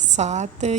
7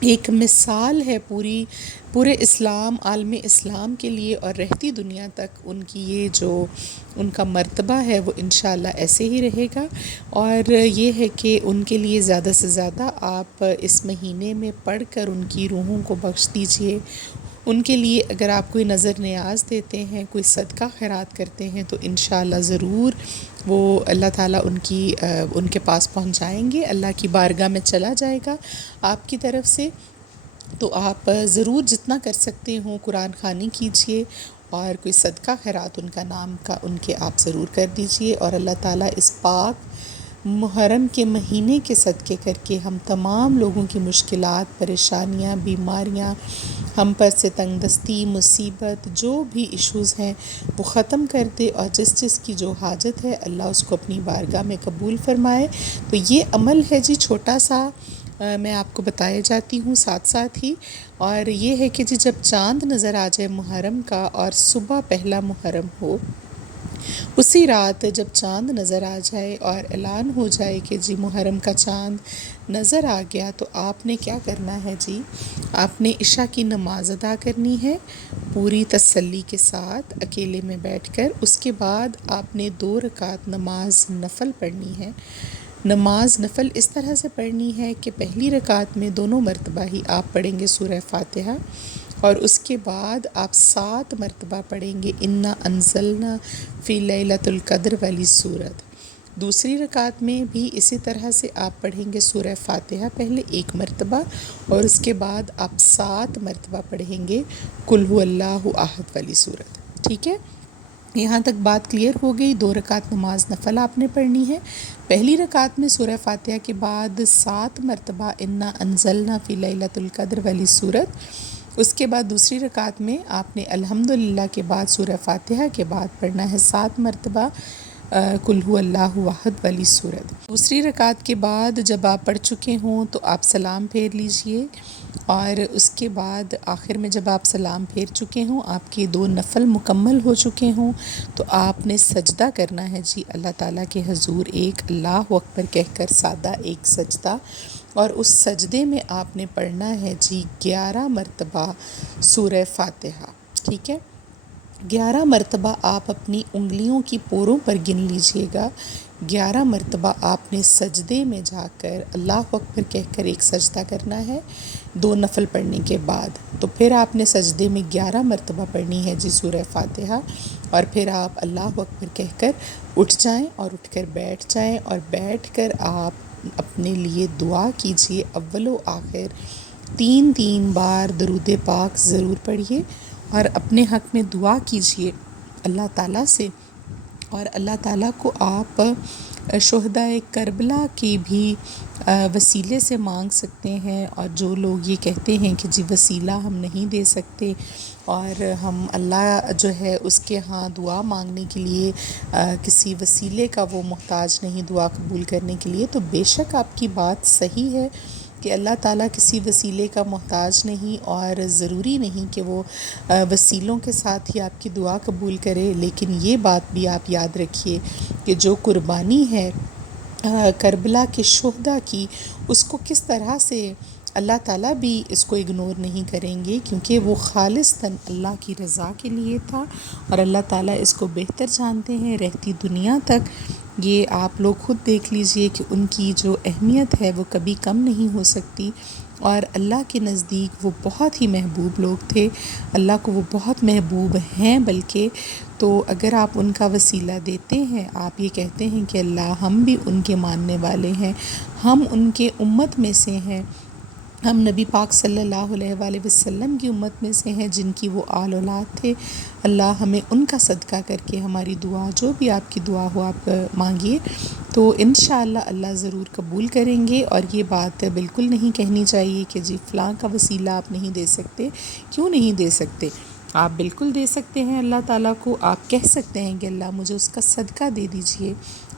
ایک مثال ہے پورے اسلام، عالم اسلام کے لیے اور رہتی دنیا تک ان کی یہ جو ان کا مرتبہ ہے وہ انشاءاللہ ایسے ہی رہے گا۔ اور یہ ہے کہ ان کے لیے زیادہ سے زیادہ آپ اس مہینے میں پڑھ کر ان کی روحوں کو بخش دیجئے۔ ان کے لیے اگر آپ کوئی نظر نیاز دیتے ہیں، کوئی صدقہ خیرات کرتے ہیں تو انشاءاللہ ضرور وہ اللہ تعالیٰ ان کے پاس پہنچائیں گے، اللہ کی بارگاہ میں چلا جائے گا آپ کی طرف سے۔ تو آپ ضرور جتنا کر سکتے ہوں قرآن خوانی کیجئے اور کوئی صدقہ خیرات ان کا نام کا ان کے آپ ضرور کر دیجئے، اور اللہ تعالیٰ اس پاک محرم کے مہینے کے صدقے کر کے ہم تمام لوگوں کی مشکلات، پریشانیاں، بیماریاں، ہم پر سے تنگ دستی، مصیبت، جو بھی ایشوز ہیں وہ ختم کر دے، اور جس کی جو حاجت ہے اللہ اس کو اپنی بارگاہ میں قبول فرمائے۔ تو یہ عمل ہے جی چھوٹا سا، میں آپ کو بتائے جاتی ہوں ساتھ ساتھ ہی، اور یہ ہے کہ جی جب چاند نظر آ جائے محرم کا اور صبح پہلا محرم ہو، اسی رات جب چاند نظر آ جائے اور اعلان ہو جائے کہ جی محرم کا چاند نظر آ گیا، تو آپ نے کیا کرنا ہے جی، آپ نے عشاء کی نماز ادا کرنی ہے پوری تسلی کے ساتھ اکیلے میں بیٹھ کر۔ اس کے بعد آپ نے 2 رکعت نماز نفل پڑھنی ہے۔ نماز نفل اس طرح سے پڑھنی ہے کہ پہلی رکعت میں دونوں مرتبہ ہی آپ پڑھیں گے سورہ فاتحہ، اور اس کے بعد آپ 7 مرتبہ پڑھیں گے انا انزلنا فی لیلۃ القدر والی صورت۔ دوسری رکعت میں بھی اسی طرح سے آپ پڑھیں گے سورہ فاتحہ پہلے 1 مرتبہ، اور اس کے بعد آپ 7 مرتبہ پڑھیں گے قل هو اللہ احد والی صورت۔ ٹھیک ہے، یہاں تک بات کلیئر ہو گئی۔ 2 رکعت نماز نفل آپ نے پڑھنی ہے۔ پہلی رکعت میں سورہ فاتحہ کے بعد 7 مرتبہ انا انزلنا فی لیلۃ القدر والی صورت۔ اس کے بعد دوسری رکعت میں آپ نے الحمدللہ کے بعد سورہ فاتحہ کے بعد پڑھنا ہے 7 مرتبہ قل هو اللہ احد والی صورت۔ دوسری رکعت کے بعد جب آپ پڑھ چکے ہوں تو آپ سلام پھیر لیجئے، اور اس کے بعد آخر میں جب آپ سلام پھیر چکے ہوں، آپ کے 2 نفل مکمل ہو چکے ہوں، تو آپ نے سجدہ کرنا ہے جی اللہ تعالیٰ کے حضور، ایک اللہ اکبر کہہ کر سادہ ایک سجدہ، اور اس سجدے میں آپ نے پڑھنا ہے جی 11 مرتبہ سورہ فاتحہ۔ ٹھیک ہے، 11 مرتبہ آپ اپنی انگلیوں کی پوروں پر گن لیجئے گا۔ 11 مرتبہ آپ نے سجدے میں جا کر اللہ اکبر کہہ کر ایک سجدہ کرنا ہے 2 نفل پڑھنے کے بعد۔ تو پھر آپ نے سجدے میں 11 مرتبہ پڑھنی ہے جی سورہ فاتحہ، اور پھر آپ اللہ اکبر کہہ کر اٹھ جائیں اور اٹھ کر بیٹھ جائیں، اور بیٹھ کر آپ اپنے لیے دعا کیجئے، اول و آخر 3 بار درود پاک ضرور پڑھیے، اور اپنے حق میں دعا کیجئے اللہ تعالیٰ سے، اور اللہ تعالیٰ کو آپ شہدائے کربلا کی بھی وسیلے سے مانگ سکتے ہیں، اور جو لوگ یہ کہتے ہیں کہ جی وسیلہ ہم نہیں دے سکتے اور ہم اللہ جو ہے اس کے ہاں دعا مانگنے کے لیے کسی وسیلے کا وہ محتاج نہیں دعا قبول کرنے کے لیے، تو بے شک آپ کی بات صحیح ہے کہ اللہ تعالیٰ کسی وسیلے کا محتاج نہیں، اور ضروری نہیں کہ وہ وسیلوں کے ساتھ ہی آپ کی دعا قبول کرے، لیکن یہ بات بھی آپ یاد رکھیے کہ جو قربانی ہے کربلا کے شہداء کی، اس کو کس طرح سے اللہ تعالیٰ بھی اس کو اگنور نہیں کریں گے، کیونکہ وہ خالصتاً اللہ کی رضا کے لیے تھا، اور اللہ تعالیٰ اس کو بہتر جانتے ہیں رہتی دنیا تک۔ یہ آپ لوگ خود دیکھ لیجئے کہ ان کی جو اہمیت ہے وہ کبھی کم نہیں ہو سکتی، اور اللہ کے نزدیک وہ بہت ہی محبوب لوگ تھے، اللہ کو وہ بہت محبوب ہیں بلکہ۔ تو اگر آپ ان کا وسیلہ دیتے ہیں، آپ یہ کہتے ہیں کہ اللہ ہم بھی ان کے ماننے والے ہیں، ہم ان کے امت میں سے ہیں، ہم نبی پاک صلی اللہ علیہ وآلہ وسلم کی امت میں سے ہیں جن کی وہ آل اولاد تھے، اللہ ہمیں ان کا صدقہ کر کے ہماری دعا، جو بھی آپ کی دعا ہو آپ مانگیے، تو انشاءاللہ اللہ ضرور قبول کریں گے۔ اور یہ بات بالکل نہیں کہنی چاہیے کہ جی فلاں کا وسیلہ آپ نہیں دے سکتے، کیوں نہیں دے سکتے؟ آپ بالکل دے سکتے ہیں اللہ تعالیٰ کو، آپ کہہ سکتے ہیں کہ اللہ مجھے اس کا صدقہ دے دیجئے،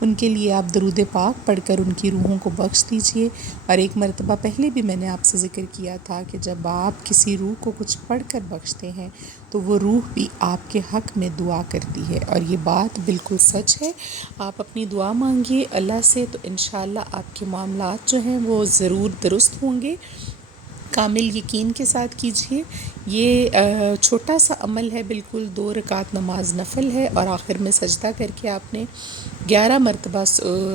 ان کے لیے آپ درود پاک پڑھ کر ان کی روحوں کو بخش دیجئے۔ اور ایک مرتبہ پہلے بھی میں نے آپ سے ذکر کیا تھا کہ جب آپ کسی روح کو کچھ پڑھ کر بخشتے ہیں تو وہ روح بھی آپ کے حق میں دعا کرتی ہے، اور یہ بات بالکل سچ ہے۔ آپ اپنی دعا مانگیے اللہ سے، تو انشاءاللہ آپ کے معاملات جو ہیں وہ ضرور درست ہوں گے۔ کامل یقین کے ساتھ کیجئے۔ یہ چھوٹا سا عمل ہے، بالکل 2 رکعت نماز نفل ہے، اور آخر میں سجدہ کر کے آپ نے 11 مرتبہ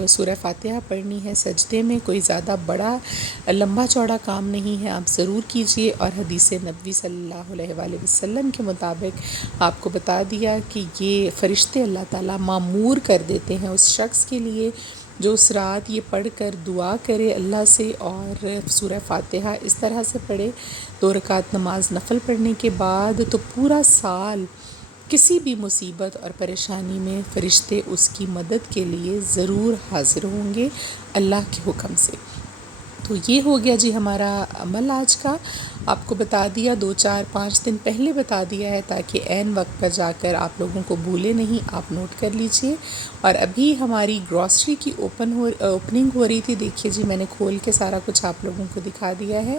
سورہ فاتحہ پڑھنی ہے سجدے میں۔ کوئی زیادہ بڑا لمبا چوڑا کام نہیں ہے، آپ ضرور کیجئے۔ اور حدیث نبوی صلی اللہ علیہ وآلہ وسلم کے مطابق آپ کو بتا دیا کہ یہ فرشتے اللہ تعالیٰ معمور کر دیتے ہیں اس شخص کے لیے جو اس رات یہ پڑھ کر دعا کرے اللہ سے، اور سورہ فاتحہ اس طرح سے پڑھے 2 رکعت نماز نفل پڑھنے کے بعد، تو پورا سال کسی بھی مصیبت اور پریشانی میں فرشتے اس کی مدد کے لیے ضرور حاضر ہوں گے اللہ کے حکم سے۔ تو یہ ہو گیا جی ہمارا عمل آج کا، آپ کو بتا دیا، 2 4 5 دن پہلے بتا دیا ہے تاکہ عین وقت پر جا کر آپ لوگوں کو بھولے نہیں، آپ نوٹ کر لیجئے۔ اور ابھی ہماری گروسری کی اوپننگ ہو رہی تھی، دیکھیے جی میں نے کھول کے سارا کچھ آپ لوگوں کو دکھا دیا ہے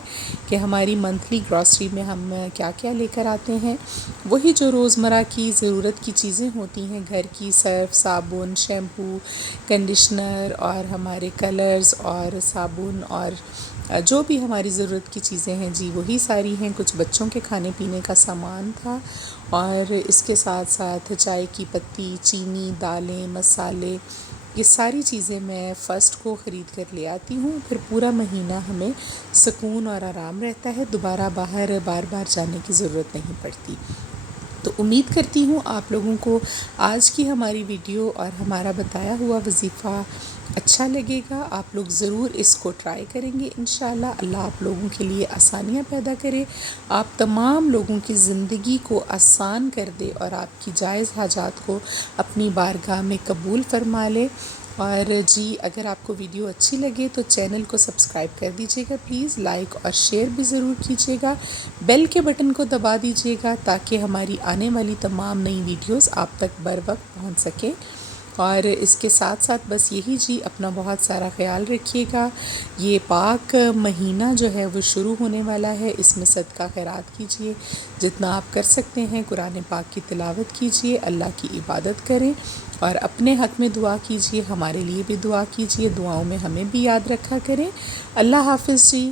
کہ ہماری منتھلی گروسری میں ہم کیا کیا لے کر آتے ہیں۔ وہی جو روزمرہ کی ضرورت کی چیزیں ہوتی ہیں گھر کی، سرف، صابن، شیمپو، کنڈیشنر، اور ہمارے کلرز اور صابن، اور جو بھی ہماری ضرورت کی چیزیں ہیں جی وہی ساری ہیں۔ کچھ بچوں کے کھانے پینے کا سامان تھا، اور اس کے ساتھ ساتھ چائے کی پتی، چینی، دالیں، مسالے، یہ ساری چیزیں میں فرسٹ کو خرید کر لے آتی ہوں، پھر پورا مہینہ ہمیں سکون اور آرام رہتا ہے، دوبارہ باہر بار بار جانے کی ضرورت نہیں پڑتی۔ تو امید کرتی ہوں آپ لوگوں کو آج کی ہماری ویڈیو اور ہمارا بتایا ہوا وظیفہ اچھا لگے گا، آپ لوگ ضرور اس کو ٹرائی کریں گے انشاءاللہ۔ اللہ آپ لوگوں کے لیے آسانیاں پیدا کرے، آپ تمام لوگوں کی زندگی کو آسان کر دے، اور آپ کی جائز حاجات کو اپنی بارگاہ میں قبول فرما لے۔ اور جی اگر آپ کو ویڈیو اچھی لگے تو چینل کو سبسکرائب کر دیجیے گا پلیز، لائک اور شیئر بھی ضرور کیجیے گا، بیل کے بٹن کو دبا دیجیے گا تاکہ ہماری آنے والی تمام نئی ویڈیوز آپ تک بر وقت پہنچ سکیں۔ اور اس کے ساتھ ساتھ بس یہی جی اپنا بہت سارا خیال رکھیے گا، یہ پاک مہینہ جو ہے وہ شروع ہونے والا ہے، اس میں صدقہ خیرات کیجیے، جتنا آپ کر سکتے ہیں قرآن پاک کی تلاوت کیجیے، اللہ کی عبادت کریں، اور اپنے حق میں دعا کیجیے، ہمارے لیے بھی دعا کیجیے، دعاؤں میں ہمیں بھی یاد رکھا کریں۔ اللہ حافظ جی۔